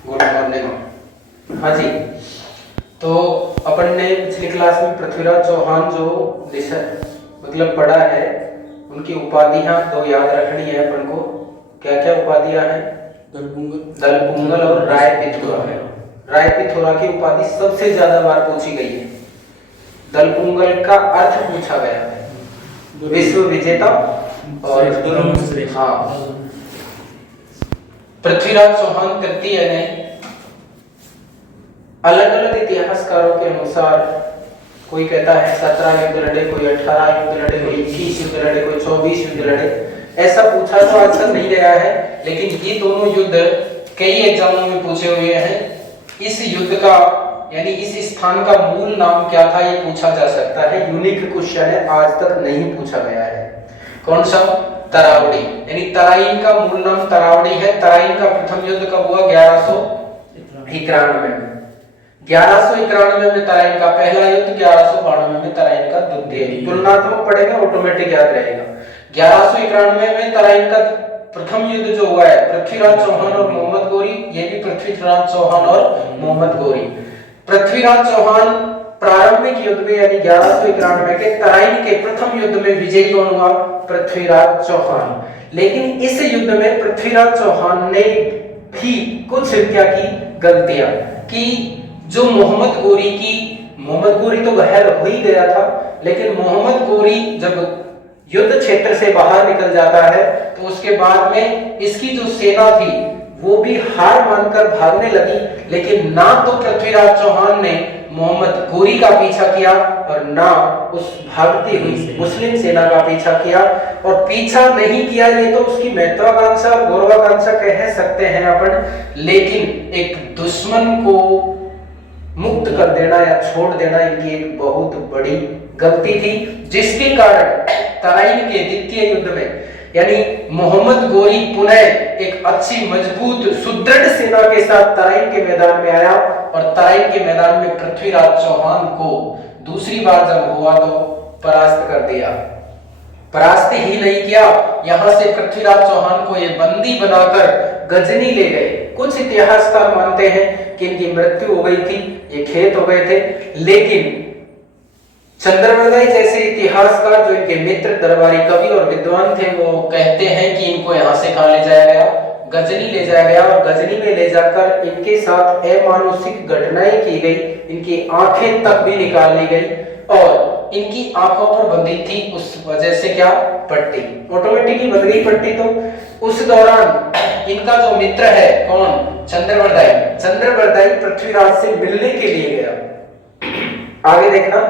Good morning. हाँ जी, तो अपन ने पिछली क्लास में पृथ्वीराज चौहान जो मतलब पढ़ा है, उनकी उपाधियां दो याद रखनी है अपन को। क्या क्या उपाधियां हैं? दलपुंगल और राय पिथोरा है। राय पिथोरा की उपाधि सबसे ज्यादा बार पूछी गई है। दलपुंगल का अर्थ पूछा गया है, विश्व विजेता। और हाँ, पृथ्वीराज चौहान तृतीय ने अलग अलग इतिहासकारों के अनुसार, कोई कहता है 17 युद्ध लड़े, कोई 18 युद्ध लड़े, कोई 21 युद्ध लड़े, कोई 24 युद्ध लड़े। ऐसा पूछा तो आज तक नहीं गया है, लेकिन ये दोनों युद्ध कई एग्जामों में पूछे हुए हैं। इस युद्ध का यानी इस स्थान का मूल नाम क्या था, ये पूछा जा सकता है। यूनिक क्वेश्चन है, आज तक नहीं पूछा गया है। कौन सा? तरावड़ी, यानी तराइन का मूल नाम तरावड़ी है। तराइन का प्रथम युद्ध कब हुआ? 1191 में। 1191 में तराइन का पहला युद्ध, 1192 में तराइन का द्वितीय। तुलनात्मक पढ़ेगा, ऑटोमेटिक याद रहेगा। 1191 में तराइन का प्रथम युद्ध जो हुआ है, पृथ्वीराज चौहान और मोहम्मद गोरी, ये भी पृथ्वीराज चौहान और मोहम्मद गोरी। पृथ्वीराज चौहान प्रारंभिक युद्ध में यानी 1191 के तराइन के प्रथम युद्ध में विजयी कौन हुआ? पृथ्वीराज चौहान। लेकिन इस युद्ध में पृथ्वीराज चौहान ने भी कुछ क्या की गलतियां की, जो मोहम्मद गोरी तो घायल हो ही गया था, लेकिन मोहम्मद गोरी जब युद्ध क्षेत्र से बाहर निकल जाता है तो उसके बाद में इसकी जो सेना थी वो भी हार मानकर भागने लगी। लेकिन ना तो पृथ्वीराज चौहान ने मोहम्मद गोरी का पीछा किया और ना उस भागती हुई मुस्लिम सेना का पीछा किया। और पीछा नहीं किया, ये तो उसकी महत्वाकांक्षा और गौरवाकांक्षा कह सकते हैं अपन, लेकिन एक दुश्मन को मुक्त कर देना या छोड़ देना इनकी एक बहुत बड़ी गलती थी, जिसके कारण तराइन के द्वितीय युद्ध में यानी मोहम्मद गोरी पुनः एक अच्छी मजबूत सुदृढ़ सेना के साथ तराइन के मैदान में आया और तराइन के मैदान में पृथ्वीराज चौहान को दूसरी बार जब हुआ तो परास्त कर दिया। परास्त ही नहीं किया, यहां से पृथ्वीराज चौहान को ये बंदी बनाकर गजनी ले गए। कुछ इतिहासकार मानते हैं कि इनकी मृत्यु हो गई थी, ये खेत हो गए थे, लेकिन चंद्रवरदाई जैसे इतिहासकार जो इनके मित्र दरबारी कवि और विद्वान थे, वो कहते हैं कि इनको यहाँ से कहाँ ले जाया गया? गजनी ले जाया गया। और गजनी में ले जाकर इनके साथ अमानुषिक घटनाएं की गई, इनकी आंखें तक भी निकाल ली गई और इनकी आंखों पर बंधी थी उस वजह से क्या? पट्टी। ऑटोमेटिकली बंध गई पट्टी। तो उस दौरान इनका जो मित्र है कौन? चंद्रवरदाई पृथ्वीराज से मिलने के लिए गया। आगे देखना,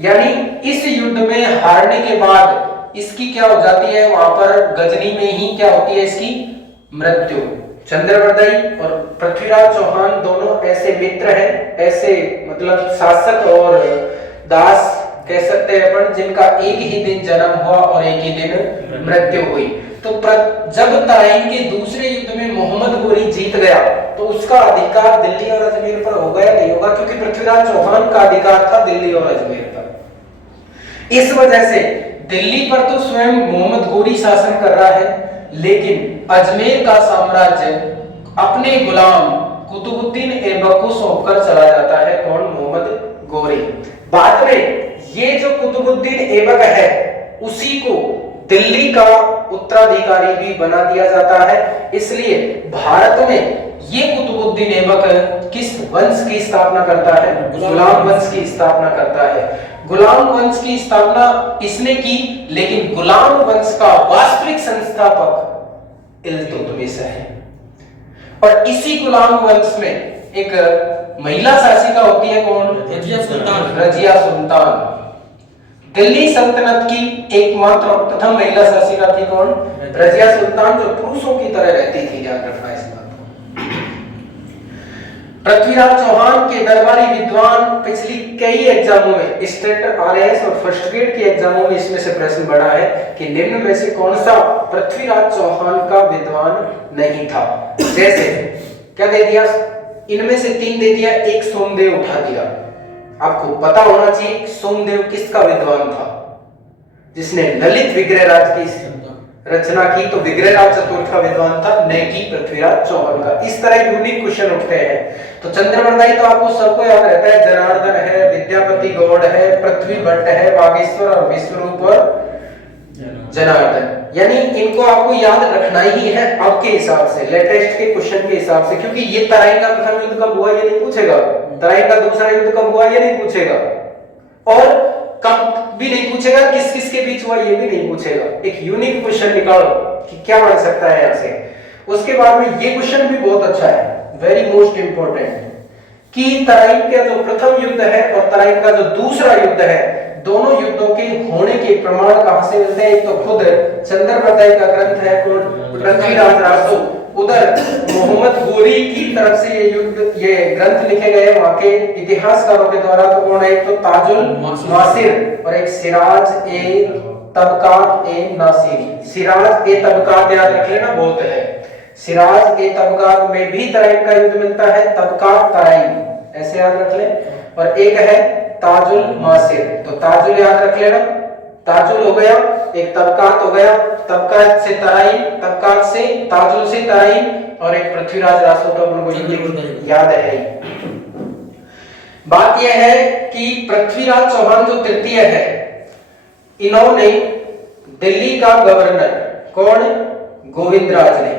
यानी इस युद्ध में हारने के बाद इसकी क्या हो जाती है? वहां पर गजनी में ही क्या होती है? इसकी मृत्यु। चंद्रवरदाई और पृथ्वीराज चौहान दोनों ऐसे मित्र हैं, ऐसे मतलब शासक और दास कह सकते हैं अपन, जिनका एक ही दिन जन्म हुआ और एक ही दिन मृत्यु हुई। तो जब तराइन के दूसरे युद्ध में मोहम्मद गोरी जीत गया तो उसका अधिकार दिल्ली और अजमेर पर होगा या नहीं होगा? क्योंकि पृथ्वीराज चौहान का अधिकार था दिल्ली और अजमेर पर। इस वजह से दिल्ली पर तो स्वयं मोहम्मद गोरी शासन कर रहा है, लेकिन अजमेर का साम्राज्य अपने गुलाम कुतुबुद्दीन ऐबक को सौंपकर चला जाता है। कौन? मोहम्मद गोरी। बाद में ये जो कुतुबुद्दीन ऐबक है उसी को दिल्ली का उत्तराधिकारी भी बना दिया जाता है। इसलिए भारत में ये कुतुबुद्दीन ऐबक किस वंश की स्थापना करता है? गुलाम वंश की स्थापना करता है। गुलाम वंश की स्थापना इसने की, लेकिन गुलाम वंश का वास्तविक संस्थापक इल्तुतमिश है। और इसी गुलाम वंश में एक महिला शासिका होती है। कौन? रजिया सुल्तान। दिल्ली सल्तनत की एकमात्र और प्रथम महिला शासिका थी। कौन? रजिया सुल्तान, जो पुरुषों की तरह रहती थी। ध्यान रखना इस बात को। पृथ्वीराज चौहान के दरबारी विद्वान पिछली कई एग्जामों में, स्टेट आरएएस और फर्स्ट ग्रेड के एग्जामों में इसमें से प्रश्न बना है कि निम्न में से कौन सा पृथ्वीराज चौहान का विद्वान नहीं था? जैसे क्या दे दिया? इनमें से 3 दे दिया, एक सोमदेव उठा दिया। आपको पता होना चाहिए सोमदेव किसका विद्वान था? जिसने ललित विग्रह राज की रचना की तो विग्रहराज चतुर्थ का विद्वान था, न कि पृथ्वीराज चौहान का। इस तरह यूनिक क्वेश्चन उठते हैं। तो चंद्रवरदाई तो आपको सबको याद रहता है, जनार्दन है, विद्यापति गौड़ है, पृथ्वी भट्ट है, बागेश्वर और विश्वरूप और जनार्दन, यानी इनको आपको याद रखना ही है आपके हिसाब से, लेटेस्ट के क्वेश्चन के हिसाब से, क्योंकि ये तराइन का प्रथम युद्ध कब हुआ ये नहीं पूछेगा, तराइन का दूसरा युद्ध कब हुआ ये नहीं पूछेगा, और कब भी नहीं पूछेगा, किस किस के बीच हुआ ये भी नहीं पूछेगा। एक यूनिक क्वेश्चन निकालो कि क्या बन सकता है यहाँ से। उसके बाद में ये क्वेश्चन भी बहुत अच्छा है, वेरी मोस्ट इंपॉर्टेंट, कि तराइन का जो प्रथम युद्ध है और तराइन का जो दूसरा युद्ध है, दोनों युद्धों के होने के प्रमाण कहां से मिलते हैं। एक तो खुद चंद्रवरदाई का ग्रंथ है पृथ्वीराज रासो, उधर मोहम्मद गोरी की तरफ से ये ग्रंथ लिखे गए वहां के इतिहासकारों के द्वारा। तो कौन है, एक तो ताजुल मासिर और एक सिराज ए तबकात ए नासिरी। सिराज ए तबकात याद रख लेना, बहुत है। सिराज ए तबकात में भी तराइन का युद्ध मिलता है, तबकात तराइन ऐसे याद रख ले। और एक है ताजुल मासिर, तो ताजुल याद रख लेना, ताजुल हो गया, एक तबकात हो गया, तबकात से तराइन, तबकात से ताजुल से तराइन, और एक पृथ्वीराज रासो का उनको याद है। बात यह है कि पृथ्वीराज चौहान जो तृतीय है, इन्होंने दिल्ली का गवर्नर, कौन, गोविंदराज ने,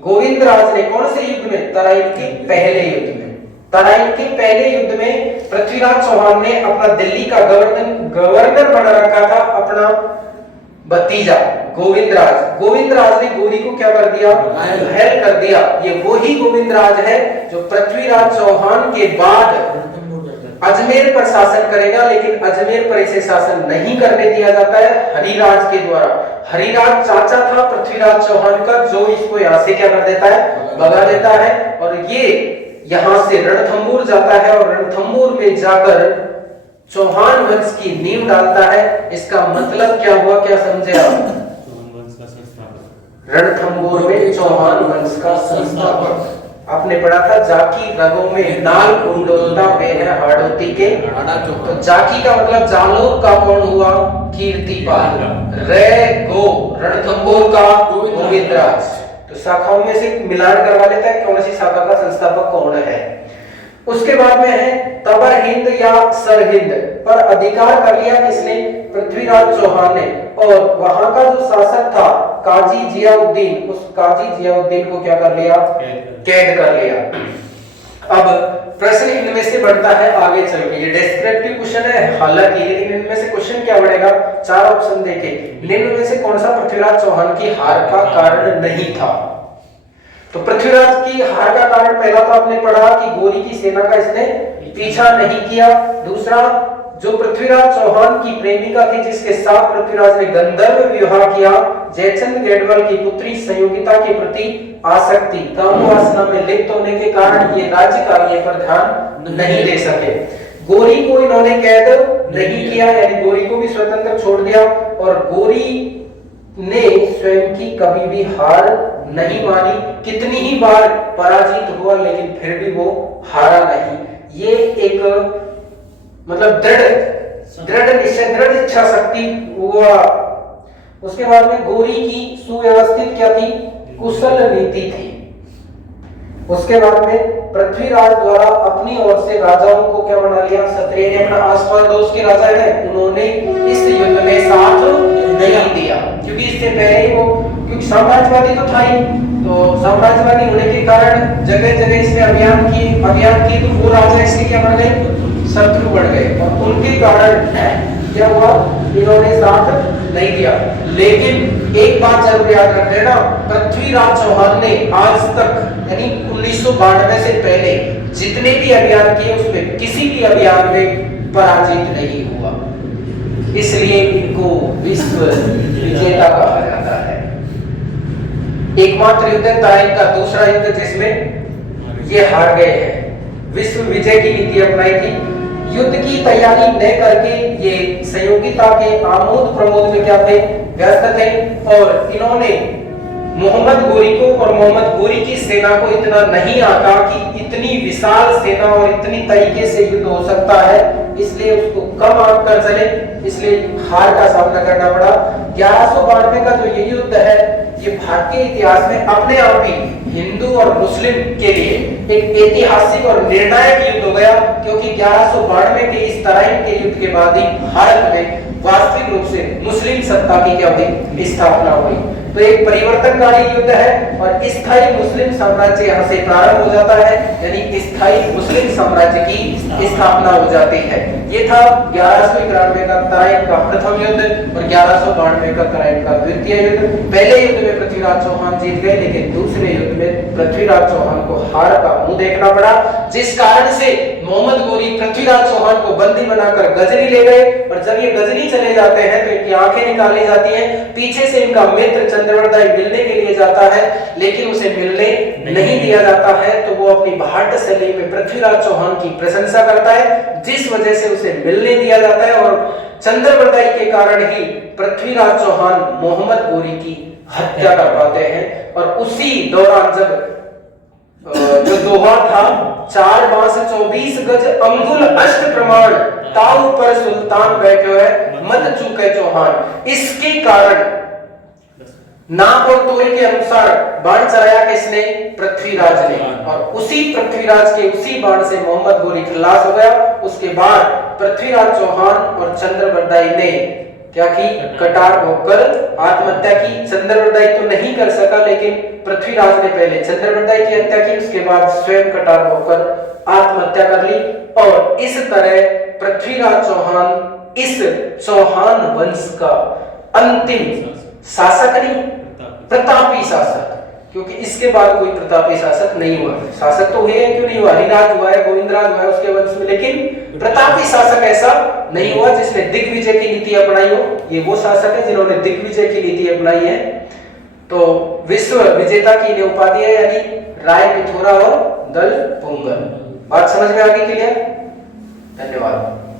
गोविंदराज ने कौन से युद्ध में, तराइन के पहले युद्ध में, तराइन के पहले युद्ध में पृथ्वीराज चौहान ने अपना दिल्ली का गवर्नर बना रखा था अपना भतीजा गोविंदराज। गोविंदराज ने गोरी को क्या कर दिया, घायल कर दिया। ये वही गोविंदराज है जो पृथ्वीराज चौहान के बाद अजमेर पर शासन करेगा, लेकिन अजमेर पर इसे शासन नहीं करने दिया जाता है हरिराज के द्वारा। हरिराज चाचा था पृथ्वीराज चौहान का, जो इसको यहाँ से क्या कर देता है, भगा देता है, और ये यहां से रणथंबोर जाता है और रणथंबोर में जाकर चौहान वंश की नींव डालता है। इसका मतलब क्या हुआ, क्या समझे आप, रणथंबोर में चौहान वंश का संस्थापक। आपने पढ़ा था, जाकी रगों में नाल कुंडोलता बेहर हाड़ोती के, तो जाकी का मतलब जालोर का कौन हुआ, कीर्तिपाल, रे गो रणथंबोर का गोविंदराज। तो शाखाओं में से मिलान करवा लेता है कौन सी शाखा का संस्थापक कौन है। उसके बाद में है तबर हिंद या सरहिंद पर अधिकार कर लिया किसने, पृथ्वीराज चौहान ने, और वहां का जो शासक था काजी जियाउद्दीन, उस काजी जियाउद्दीन को क्या कर लिया, कैद कर लिया। अब प्रश्न इनमें से बढ़ता है आगे चल के, ये डिस्क्रिप्टिव क्वेश्चन है हालांकि, लेकिन इनमें से क्वेश्चन क्या बढ़ेगा, चार ऑप्शन देके निम्न में से कौन सा पृथ्वीराज चौहान की हार का कारण नहीं था। तो पृथ्वीराज की हार का कारण पहला तो आपने पढ़ा कि गोरी की सेना का इसने पीछा नहीं किया। दूसरा, जो पृथ्वीराज चौहान की प्रेमिका थी जिसके साथ पृथ्वीराज ने गंधर्व विवाह किया, जयचंद गेडवाल की पुत्री संयोगिता के प्रति आसक्ति, कामवासना में लिप्त होने के कारण ये राज्य कार्य पर ध्यान नहीं दे सके। गोरी को इन्होंने कैद नहीं किया, यानी गोरी को भी स्वतंत्र छोड़ दिया, और गोरी ने स्वयं की कभी भी हार नहीं मानी। कितनी ही बार पराजित हुआ लेकिन फिर भी वो हारा नहीं। ये एक मतलब दृढ़ निश्चय, दृढ़ इच्छा शक्ति हुआ। उसके बाद में गोरी की सुव्यवस्थित क्या थी, कुशल नीति थी। उसके बाद में पृथ्वीराज द्वारा अपनी ओर से राजाओं को क्या बना लिया, क्षत्रिय ने अपना आस-पड़ोस के राजा है उन्होंने इस युद्ध में साथ नहीं दिया, क्योंकि इससे पहले ही वो, क्योंकि साम्राज्यवादी तो था ही, तो साम्राज्यवादी होने के कारण जगह जगह इसने अभियान की, तो वो राजा इसके क्या बन गए, शत्रु बढ़ गए, और उनके कारण क्या हुआ, इन्होंने साथ नहीं दिया। लेकिन एक बात जरूर याद रख लेना, पृथ्वीराज चौहान ने आज तक यानी 1992 से पहले जितने भी अभियान किए उसमें किसी भी अभियान में पराजित नहीं हुआ, इसलिए इनको विश्व विजेता कहा जाता है। एकमात्र युद्ध तराइन का दूसरा युद्ध जिसमें ये हार गए हैं, विश्व विजय की नीति अपनाई थी। युद्ध की तैयारी न करके ये संयोगिता के आमोद प्रमोद में क्या थे, व्यस्त थे, और इन्होंने मोहम्मद गोरी को और मोहम्मद गोरी की सेना को इतना नहीं आका कि इतनी विशाल सेना और इतनी तरीके से युद्ध हो सकता है, इसलिए उसको कम आंक कर चले, इसलिए हार का सामना करना पड़ा। 1192 का जो ये युद्ध है, ये भारतीय इतिहास में अपने आप ही हिंदू और मुस्लिम के लिए एक ऐतिहासिक और निर्णायक युद्ध हो गया, क्योंकि 1192 के इस तराइन के युद्ध के बाद ही भारत में वास्तविक रूप से मुस्लिम सत्ता की क्या हुई, स्थापना हुई। तो एक परिवर्तनकारी युद्ध है और स्थायी मुस्लिम साम्राज्य यहाँ से प्रारंभ हो जाता है, यानी स्थायी मुस्लिम साम्राज्य की स्थापना हो जाती है। ये था 1191 का तराइन का प्रथम युद्ध और 1192 का तराइन का द्वितीय युद्ध। पहले युद्ध में पृथ्वीराज चौहान जीत गए, लेकिन दूसरे युद्ध में पृथ्वीराज चौहान को हार का मुंह देखना पड़ा, जिस कारण से मोहम्मद गोरी पृथ्वीराज चौहान को बंदी बनाकर गजनी ले गए। और जब ये गजनी चले जाते हैं तो इनकी आंखें निकाली जाती हैं। पीछे से इनका मित्र चंद्रवर्दाई मिलने के लिए जाता है, लेकिन उसे मिलने नहीं दिया जाता है। तो वो अपनी भाट शैली में पृथ्वीराज चौहान की प्रशंसा करता है, जिस वजह से उसे मिलने दिया जाता है। और चंद्रवर्दाई के कारण ही पृथ्वीराज चौहान मोहम्मद गोरी की हत्या कर पाते हैं। और उसी दौरान जब जो दोहा था, 4 बांस 24 गज अंगुल अष्ट प्रमाण, ताऊ पर सुल्तान बैठो है मत चूके चौहान, इसके कारण नाप और तोल के अनुसार बाण चलाया किसने, पृथ्वीराज ने। और उसी पृथ्वीराज के उसी बाण से मोहम्मद गोरी खलास हो गया। उसके बाद पृथ्वीराज चौहान और चंद्रवर्दाई ने क्या की, कटार होकर आत्महत्या की। चंद्रवर्दाई तो नहीं कर सका, लेकिन पृथ्वीराज ने पहले चंद्रवर्दाई की हत्या की, उसके बाद स्वयं कटार होकर आत्महत्या कर ली। और इस तरह पृथ्वीराज चौहान इस चौहान वंश का अंतिम शासक नहीं, प्रतापी शासक, क्योंकि इसके बाद कोई प्रतापी शासक नहीं हुआ। शासक तो हुए हैं, क्यों नहीं हुआ, हरिराज हुआ है, गोविंदराज हुआ है उसके वंश में, लेकिन प्रतापी शासक ऐसा नहीं हुआ जिसने दिग्विजय की नीति अपनाई हो। ये वो शासक है जिन्होंने दिग्विजय की नीति अपनाई है। तो विश्व विजेता की इन्हें उपाधि है, यानी राय पिथौरा और दल पोंगल। बात समझ में आ गई? क्लियर? धन्यवाद।